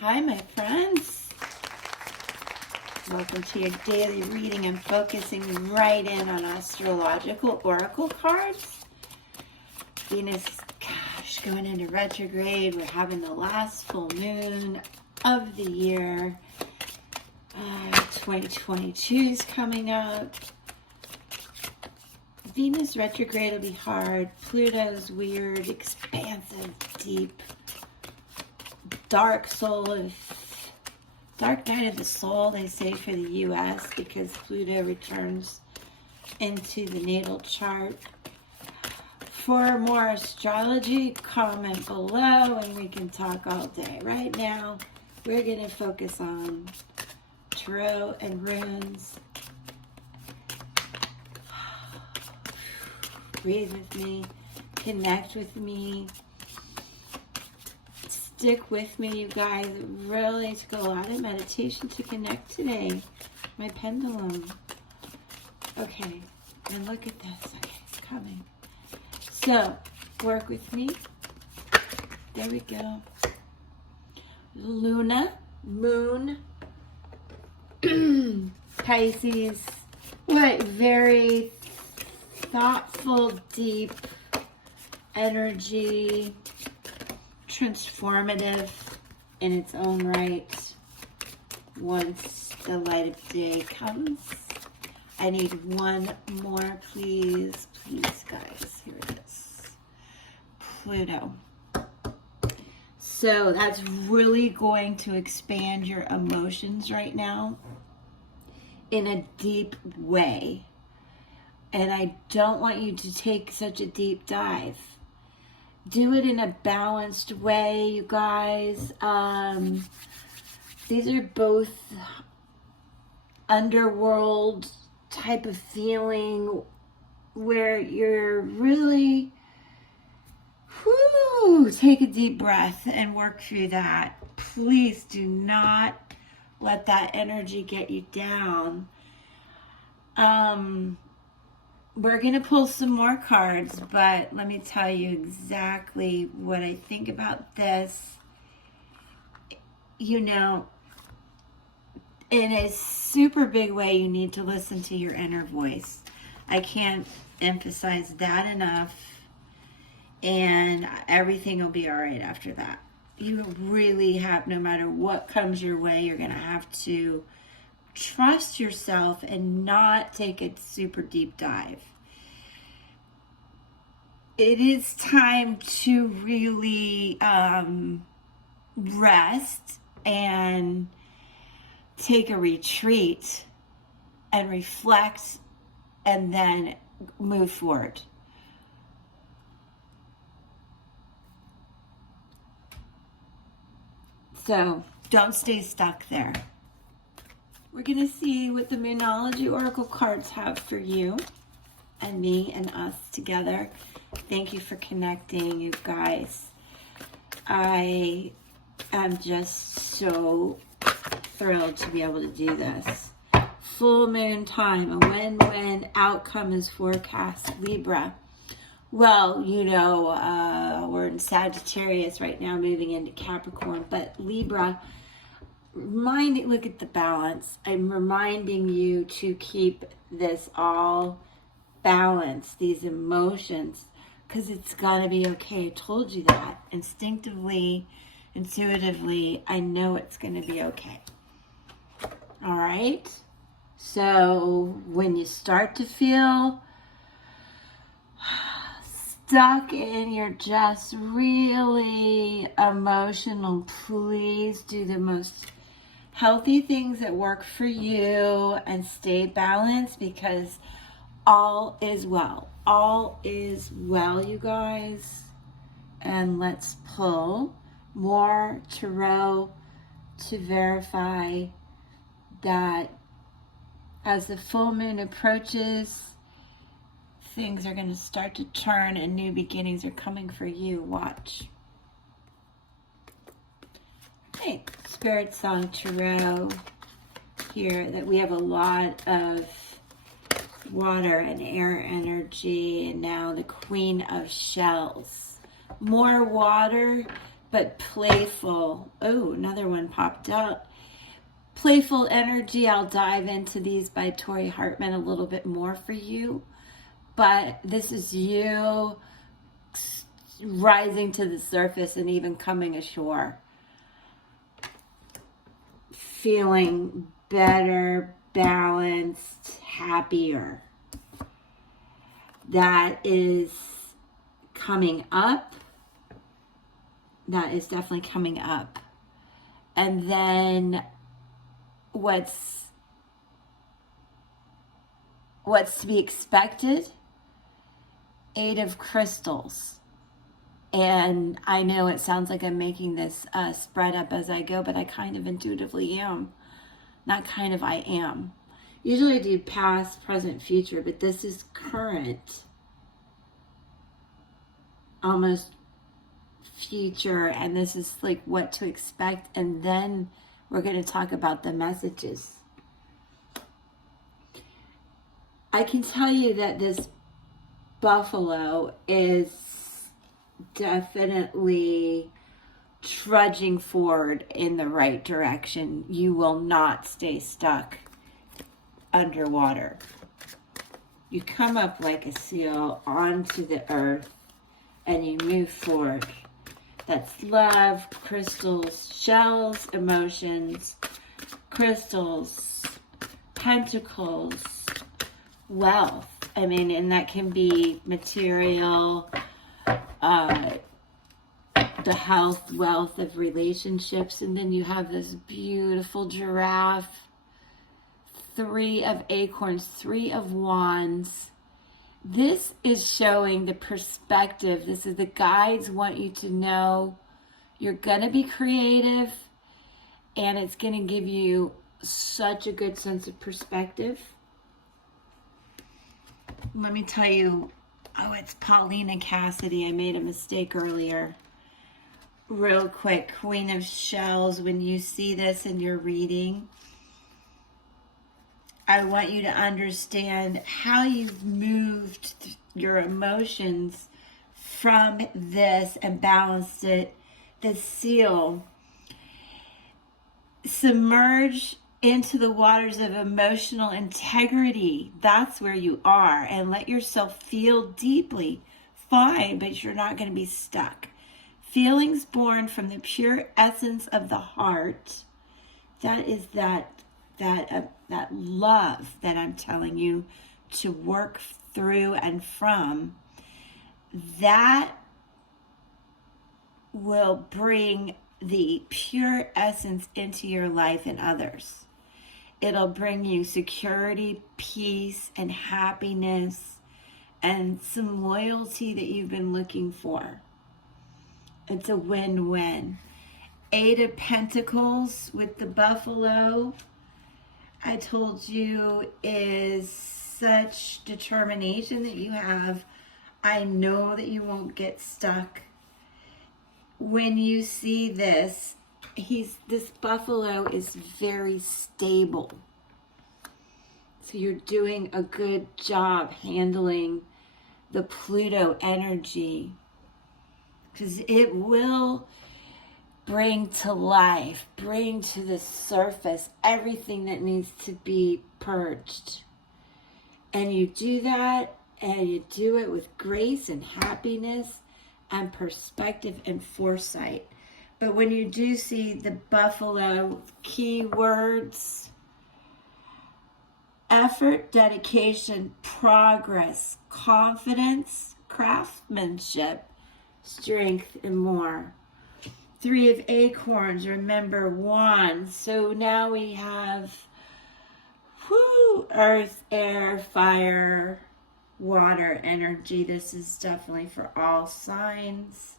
Hi, my friends. Welcome to your daily reading. I'm focusing right in on Astrological Oracle cards. Venus, gosh, going into retrograde. We're having the last full moon of the year. 2022 is coming up. Venus retrograde will be hard. Pluto's weird, expansive, deep, dark night of the soul, they say, for the U.S. because Pluto returns into the natal chart. For more astrology, comment below and we can talk all day. Right now, we're going to focus on tarot and runes. Breathe with me, connect with me, stick with me, you guys. It really took a lot of meditation to connect today. My pendulum. Okay, and look at this. Okay, it's coming. So, work with me. There we go. Luna, moon, Pisces. What very thoughtful, deep energy, transformative in its own right. Once the light of day comes, I need one more, please, guys. Here it is. Pluto. So that's really going to expand your emotions right now in a deep way. And I don't want you to take such a deep dive. Do it in a balanced way, you guys. These are both underworld type of feeling where you're really, take a deep breath and work through that. Please do not let that energy get you down. We're going to pull some more cards, but let me tell you exactly what I think about this. You know, in a super big way, you need to listen to your inner voice. I can't emphasize that enough, and everything will be all right after that. You really have, no matter what comes your way, you're going to have to trust yourself and not take a super deep dive. It is time to really rest and take a retreat and reflect and then move forward. So don't stay stuck there. We're going to see what the Moonology Oracle cards have for you and me and us together. Thank you for connecting, you guys. I am just so thrilled to be able to do this. Full moon time, a win-win outcome is forecast, Libra. Well, you know, we're in Sagittarius right now, moving into Capricorn, but Libra, look at the balance. I'm reminding you to keep this all balanced, these emotions, because it's gonna be okay. I told you that. Instinctively, intuitively, I know it's gonna be okay. All right? So when you start to feel stuck and you're just really emotional, please do the most healthy things that work for you and stay balanced, because all is well. All is well, you guys. And let's pull more tarot to verify that as the full moon approaches, things are going to start to turn and new beginnings are coming for you. Watch. Hey, Spiritsong Tarot here, that we have a lot of water and air energy, and now the Queen of Shells. More water but playful. Oh, another one popped out. Playful energy. I'll dive into these by Tori Hartman a little bit more for you. But this is you rising to the surface and even coming ashore. Feeling better, balanced, happier. That is coming up. That is definitely coming up. And then what's to be expected? 8 of Crystals. And I know it sounds like I'm making this spread up as I go, but I kind of intuitively am. Not kind of, I am. Usually I do past, present, future, but this is current. Almost future, and this is like what to expect. And then we're going to talk about the messages. I can tell you that this buffalo is definitely trudging forward in the right direction. You will not stay stuck underwater. You come up like a seal onto the earth and you move forward. That's love, crystals, shells, emotions, crystals, pentacles, wealth. I mean, and that can be material, the health, wealth of relationships. And then you have this beautiful giraffe, 3 of acorns, 3 of wands. This is showing the perspective. This is the guides want you to know you're going to be creative, and it's going to give you such a good sense of perspective. Let me tell you, oh, it's Paulina Cassidy. I made a mistake earlier. Real quick, Queen of Shells, when you see this in your reading, I want you to understand how you've moved your emotions from this and balanced it. The seal. Submerge into the waters of emotional integrity. That's where you are. And let yourself feel deeply. Fine, but you're not going to be stuck. Feelings born from the pure essence of the heart. That is that love that I'm telling you to work through and from. That will bring the pure essence into your life and others. It'll bring you security, peace, and happiness, and some loyalty that you've been looking for. It's a win-win. 8 of Pentacles with the buffalo, I told you, is such determination that you have. I know that you won't get stuck. When you see this, this buffalo is very stable. So you're doing a good job handling the Pluto energy, because it will bring to life, bring to the surface everything that needs to be purged. And you do that, and you do it with grace and happiness and perspective and foresight. But when you do see the buffalo, keywords: effort, dedication, progress, confidence, craftsmanship, strength, and more. 3 of acorns, remember, wands. So now we have earth, air, fire, water energy. This is definitely for all signs.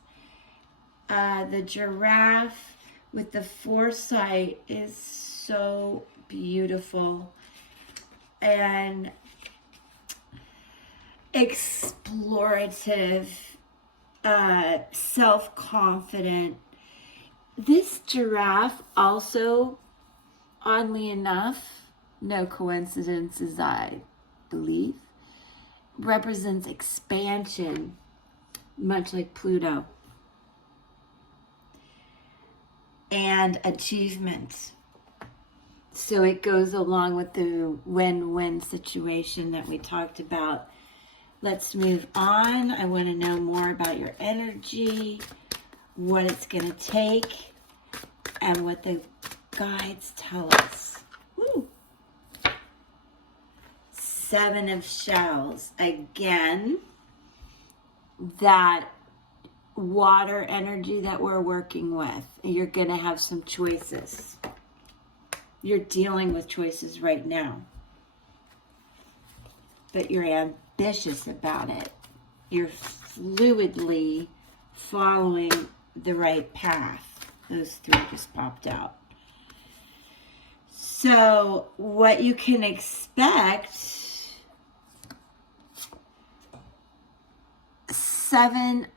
The giraffe with the foresight is so beautiful and explorative, self-confident. This giraffe also, oddly enough, no coincidences I believe, represents expansion, much like Pluto. and achievement. So it goes along with the win-win situation that we talked about. Let's move on. I want to know more about your energy, what it's going to take, and what the guides tell us. Woo. 7 of Shells. Again, that water energy that we're working with. You're going to have some choices. You're dealing with choices right now. But you're ambitious about it. You're fluidly following the right path. Those 3 just popped out. So what you can expect, 7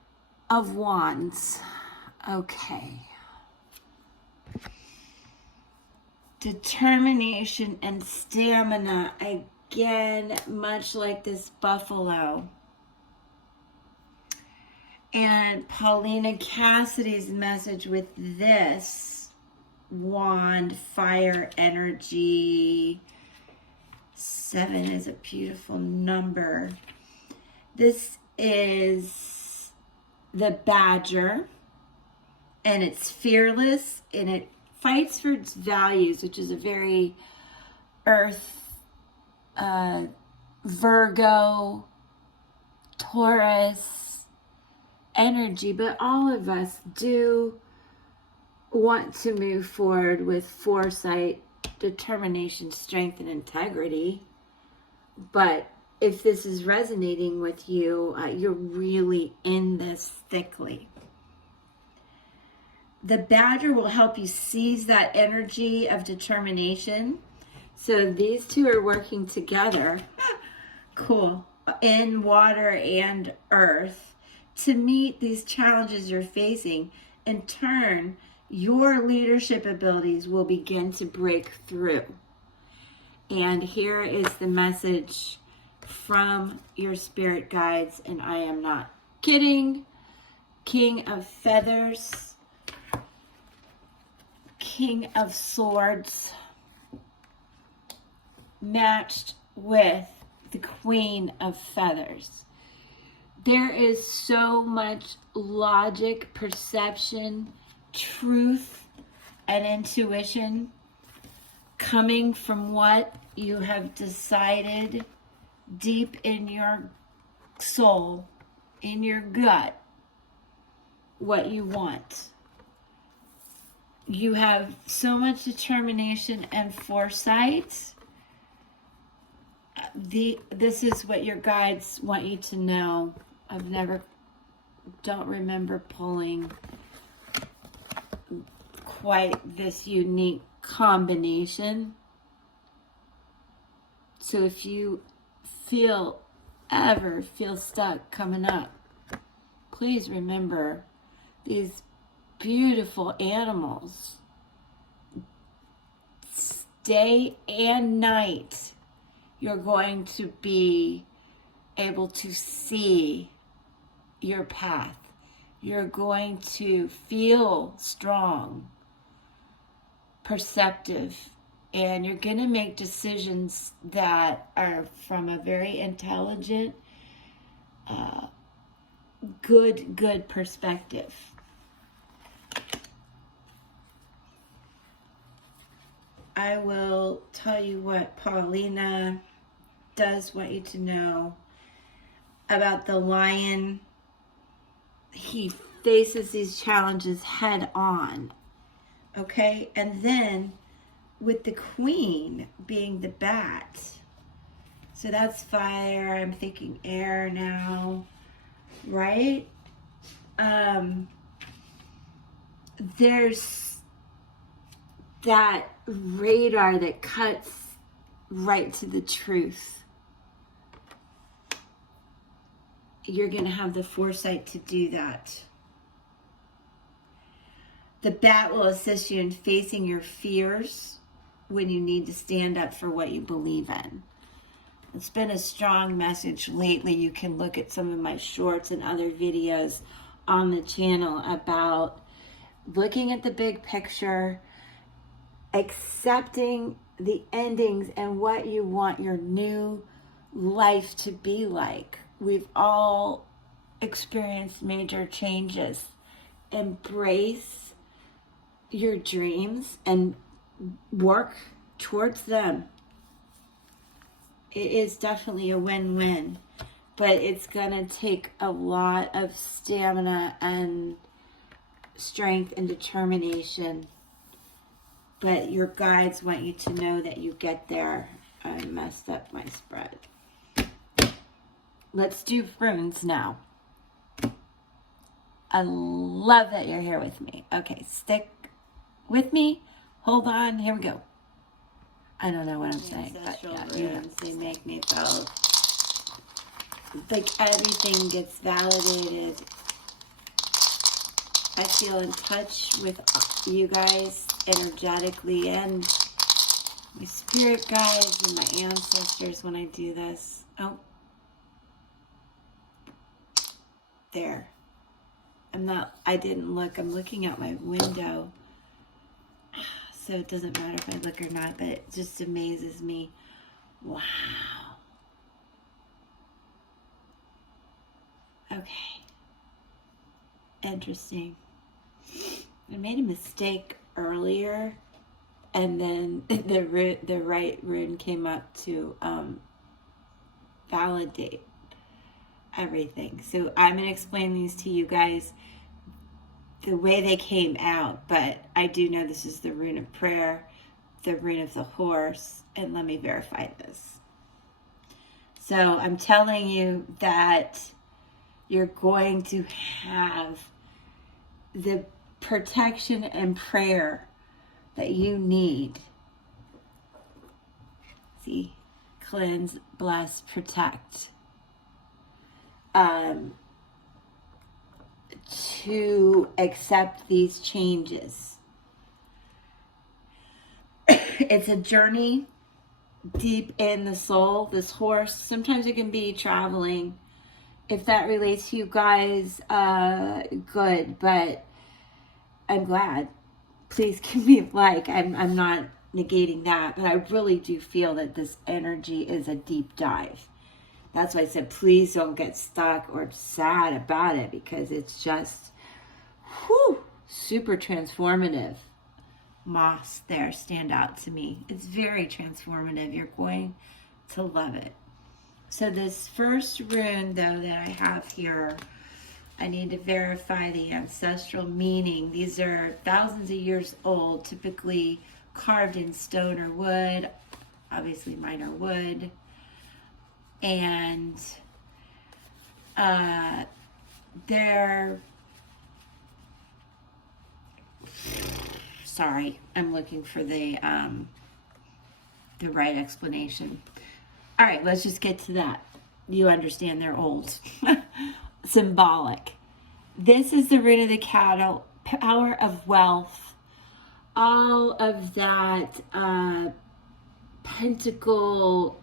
of Wands. Okay. Determination and stamina. Again, much like this buffalo. And Paulina Cassidy's message with this wand, fire energy. 7 is a beautiful number. This is the badger, and it's fearless, and it fights for its values, which is a very earth, Virgo, Taurus energy. But all of us do want to move forward with foresight, determination, strength, and integrity. But if this is resonating with you, you're really in this thickly. The badger will help you seize that energy of determination. So these 2 are working together. Cool. In water and earth to meet these challenges you're facing. In turn, your leadership abilities will begin to break through. And here is the message from your spirit guides, and I am not kidding. King of Feathers, King of Swords, matched with the Queen of Feathers. There is so much logic, perception, truth, and intuition coming from what you have decided deep in your soul, in your gut, what you want. You have so much determination and foresight. This is what your guides want you to know. Don't remember pulling quite this unique combination. So if you ever feel stuck coming up, please remember these beautiful animals. Day and night, you're going to be able to see your path. You're going to feel strong, perceptive, and you're going to make decisions that are from a very intelligent, good perspective. I will tell you what Paulina does want you to know about the lion. He faces these challenges head on, okay? And then with the queen being the bat, so that's fire. I'm thinking air now, right? There's that radar that cuts right to the truth. You're going to have the foresight to do that. The bat will assist you in facing your fears when you need to stand up for what you believe in. It's been a strong message lately. You can look at some of my shorts and other videos on the channel about looking at the big picture, accepting the endings and what you want your new life to be like. We've all experienced major changes. Embrace your dreams and work towards them. It is definitely a win-win, but it's gonna take a lot of stamina and strength and determination. But your guides want you to know that you get there. I messed up my spread. Let's do runes now. I love that you're here with me. Okay, stick with me. Hold on. Here we go. I don't know what I'm saying, but yeah, runes, they make me feel like everything gets validated. I feel in touch with you guys energetically and my spirit guides and my ancestors when I do this. Oh, there. I didn't look. I'm looking out my window. So it doesn't matter if I look or not, but it just amazes me. Wow. Okay. Interesting. I made a mistake earlier, and then the right rune came up to validate everything. So I'm going to explain these to you guys the way they came out, but I do know this is the rune of prayer, the rune of the horse, and let me verify this. So I'm telling you that you're going to have the protection and prayer that you need. See, cleanse, bless, protect. To accept these changes. It's a journey deep in the soul. This horse, sometimes it can be traveling. If that relates to you guys, good, but I'm glad. Please give me a like. I'm not negating that, but I really do feel that this energy is a deep dive. That's why I said, please don't get stuck or sad about it, because it's just, super transformative. Moss there stand out to me. It's very transformative. You're going to love it. So this first rune, though, that I have here, I need to verify the ancestral meaning. These are thousands of years old, typically carved in stone or wood. Obviously mine are wood. And they're, sorry, I'm looking for the right explanation. All right, let's just get to that. You understand they're old. Symbolic. This is the rune of the cattle, power of wealth. All of that pentacle,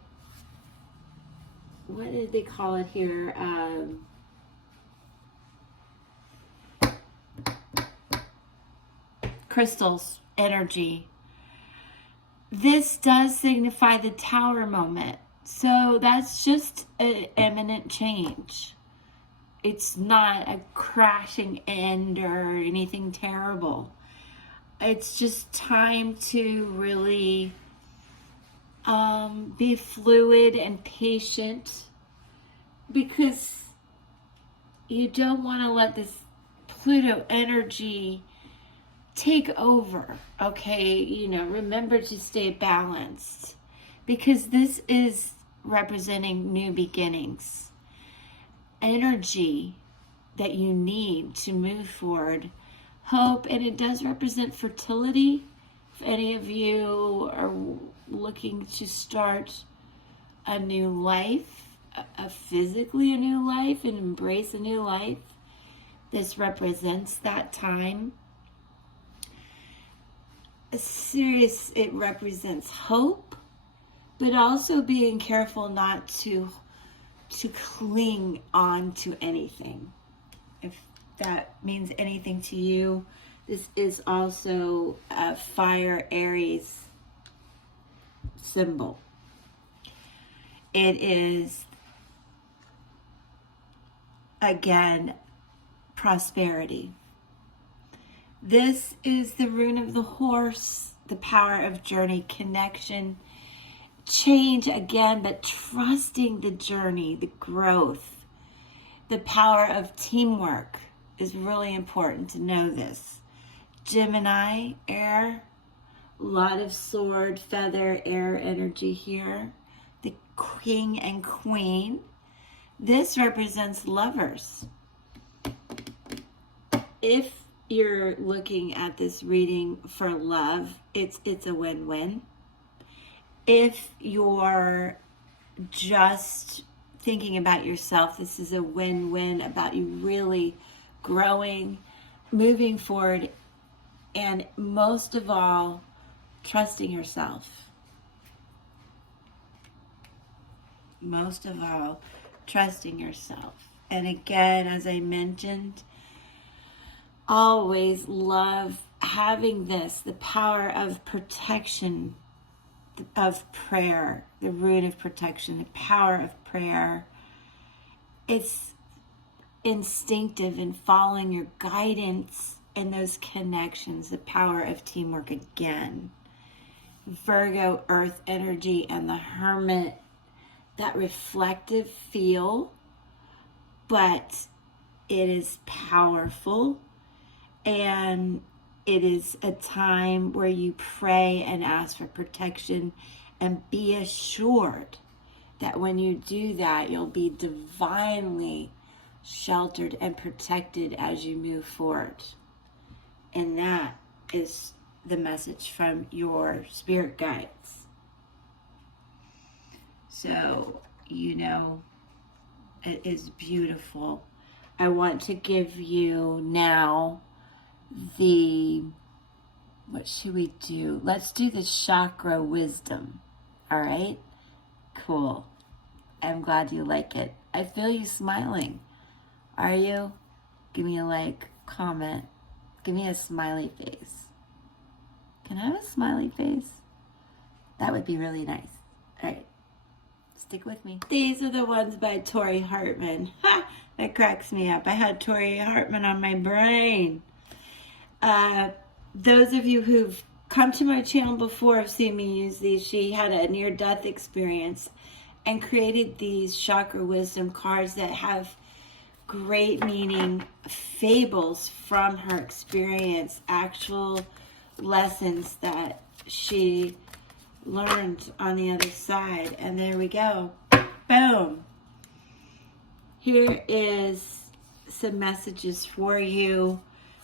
what did they call it here? Crystals, energy. This does signify the tower moment. So that's just an imminent change. It's not a crashing end or anything terrible. It's just time to really be fluid and patient, because you don't want to let this Pluto energy take over. Okay, remember to stay balanced, because this is representing new beginnings, energy that you need to move forward, hope, and it does represent fertility. If any of you are looking to start a new life, physically a new life, and embrace a new life, this represents that time. It represents hope, but also being careful not to cling on to anything. If that means anything to you, This is also a fire Aries symbol. It is, again, prosperity. This is the rune of the horse, the power of journey, connection, change again, but trusting the journey, the growth. The power of teamwork is really important to know this. Gemini, air, a lot of sword, feather, air energy here. The king and queen. This represents lovers. If you're looking at this reading for love, it's a win-win. If you're just thinking about yourself, this is a win-win about you really growing, moving forward, and most of all, trusting yourself. Most of all, trusting yourself. And again, as I mentioned, always love having this, the power of protection, of prayer, the rune of protection, the power of prayer. It's instinctive in following your guidance and those connections, the power of teamwork again. Virgo, earth energy, and the hermit, that reflective feel, but it is powerful, and it is a time where you pray and ask for protection, and be assured that when you do that, you'll be divinely sheltered and protected as you move forward. And that is the message from your spirit guides. So, you know, it is beautiful. I want to give you now what should we do? Let's do the chakra wisdom. All right? Cool. I'm glad you like it. I feel you smiling. Are you? Give me a like, comment. Give me a smiley face. Can I have a smiley face? That would be really nice. All right. Stick with me. These are the ones by Tori Hartman. Ha! That cracks me up. I had Tori Hartman on my brain. Those of you who've come to my channel before have seen me use these. She had a near-death experience and created these chakra wisdom cards that have great meaning, fables from her experience, actual lessons that she learned on the other side. And there we go. Boom. Here is some messages for you.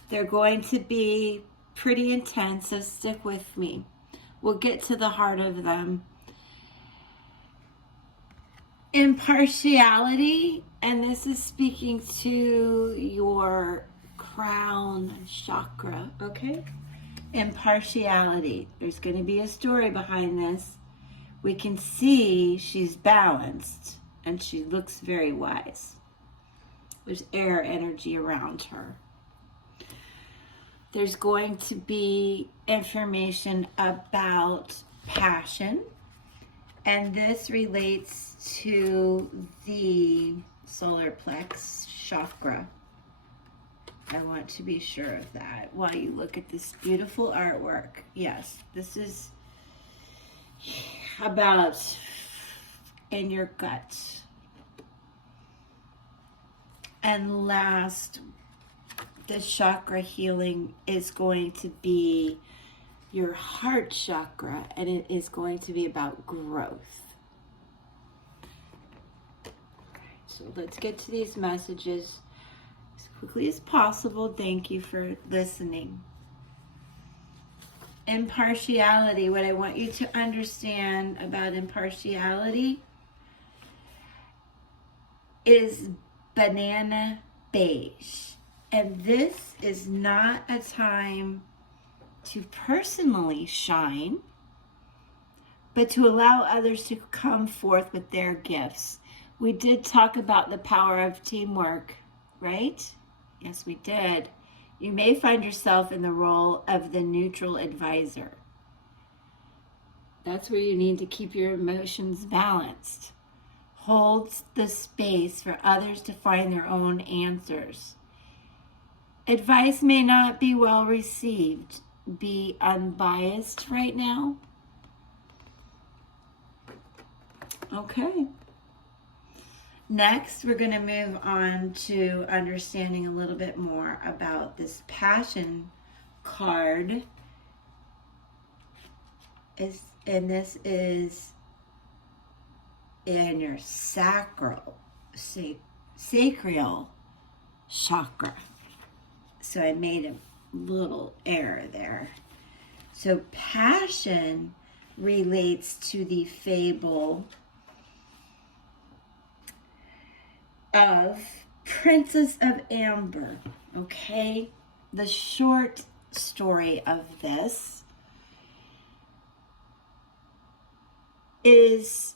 They're going to be pretty intense, so stick with me. We'll get to the heart of them. Impartiality, and this is speaking to your crown chakra, okay? Impartiality. There's going to be a story behind this. We can see she's balanced, and she looks very wise. There's air energy around her. There's going to be information about passion, and this relates to the solar plex chakra. I want to be sure of that while you look at this beautiful artwork. Yes, this is about in your gut. And last, the chakra healing is going to be your heart chakra, and it is going to be about growth. So let's get to these messages as quickly as possible. Thank you for listening. Impartiality. What I want you to understand about impartiality is banana beige. And this is not a time to personally shine, but to allow others to come forth with their gifts. We did talk about the power of teamwork, right? Yes, we did. You may find yourself in the role of the neutral advisor. That's where you need to keep your emotions balanced. Hold the space for others to find their own answers. Advice may not be well received. Be unbiased right now. Okay. Next, we're going to move on to understanding a little bit more about this Passion card. And this is in your sacral chakra. So I made a little error there. So passion relates to the fable of Princess of Amber. Okay? The short story of this is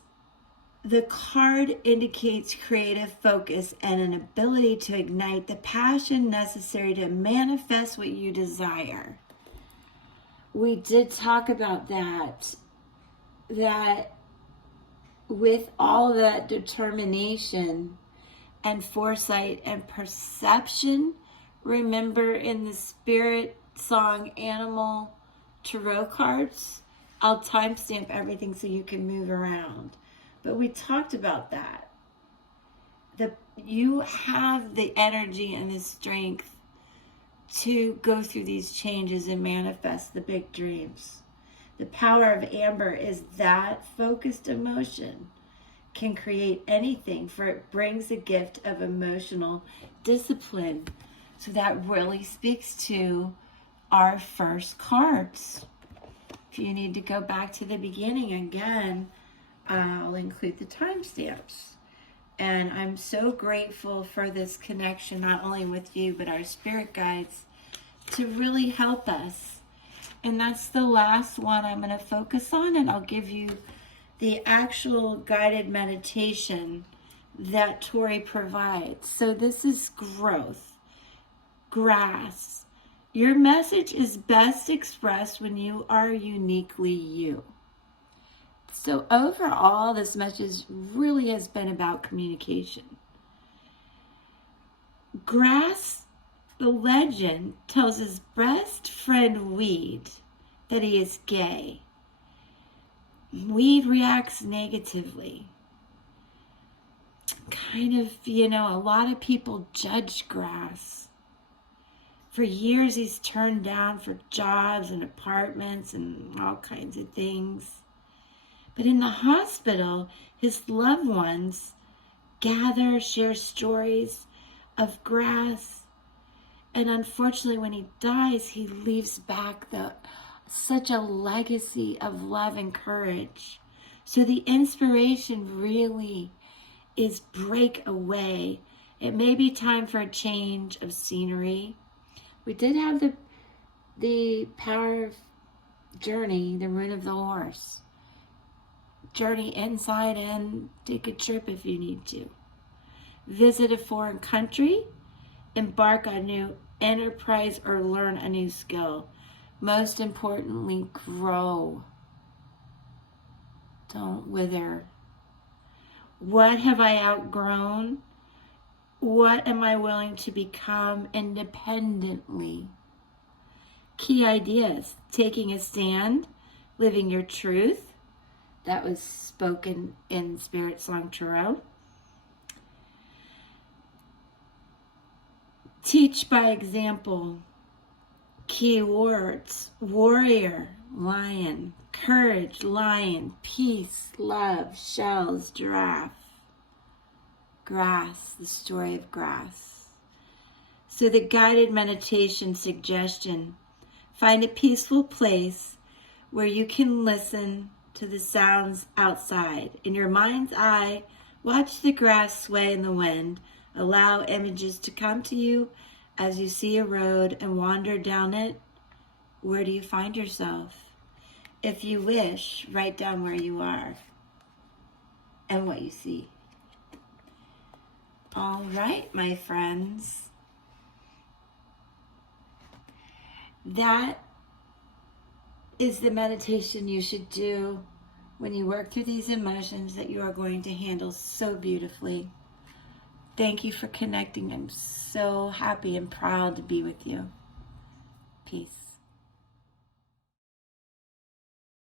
the card indicates creative focus and an ability to ignite the passion necessary to manifest what you desire. We did talk about that with all that determination and foresight and perception, remember in the Spiritsong Animal Tarot cards, I'll timestamp everything so you can move around. But we talked about that. You have the energy and the strength to go through these changes and manifest the big dreams. The power of amber is that focused emotion can create anything, for it brings a gift of emotional discipline. So that really speaks to our first cards. If you need to go back to the beginning again, I'll include the timestamps. And I'm so grateful for this connection, not only with you, but our spirit guides, to really help us. And that's the last one I'm going to focus on, and I'll give you the actual guided meditation that Tori provides. So this is growth, grass. Your message is best expressed when you are uniquely you. So overall, this message really has been about communication. Grass, the legend, tells his best friend Weed that he is gay. Weed reacts negatively. A lot of people judge Grass. For years, he's turned down for jobs and apartments and all kinds of things. But in the hospital, his loved ones gather, share stories of Grass. And unfortunately, when he dies, he leaves back such a legacy of love and courage. So the inspiration really is break away. It may be time for a change of scenery. We did have the power of journey, the rune of the horse. Journey inside and take a trip if you need to. Visit a foreign country, embark on a new enterprise, or learn a new skill. Most importantly, grow. Don't wither. What have I outgrown? What am I willing to become independently? Key ideas: taking a stand, living your truth. That was spoken in Spiritsong Tarot. Teach by example. Key words: warrior, lion, courage, lion, peace, love, shells, giraffe. Grass, the story of Grass. So the guided meditation suggestion: find a peaceful place where you can listen to the sounds outside. In your mind's eye, watch the grass sway in the wind. Allow images to come to you as you see a road and wander down it. Where do you find yourself? If you wish, write down where you are and what you see. All right, my friends. that is the meditation you should do when you work through these emotions that you are going to handle so beautifully. Thank you for connecting. I'm so happy and proud to be with you. Peace.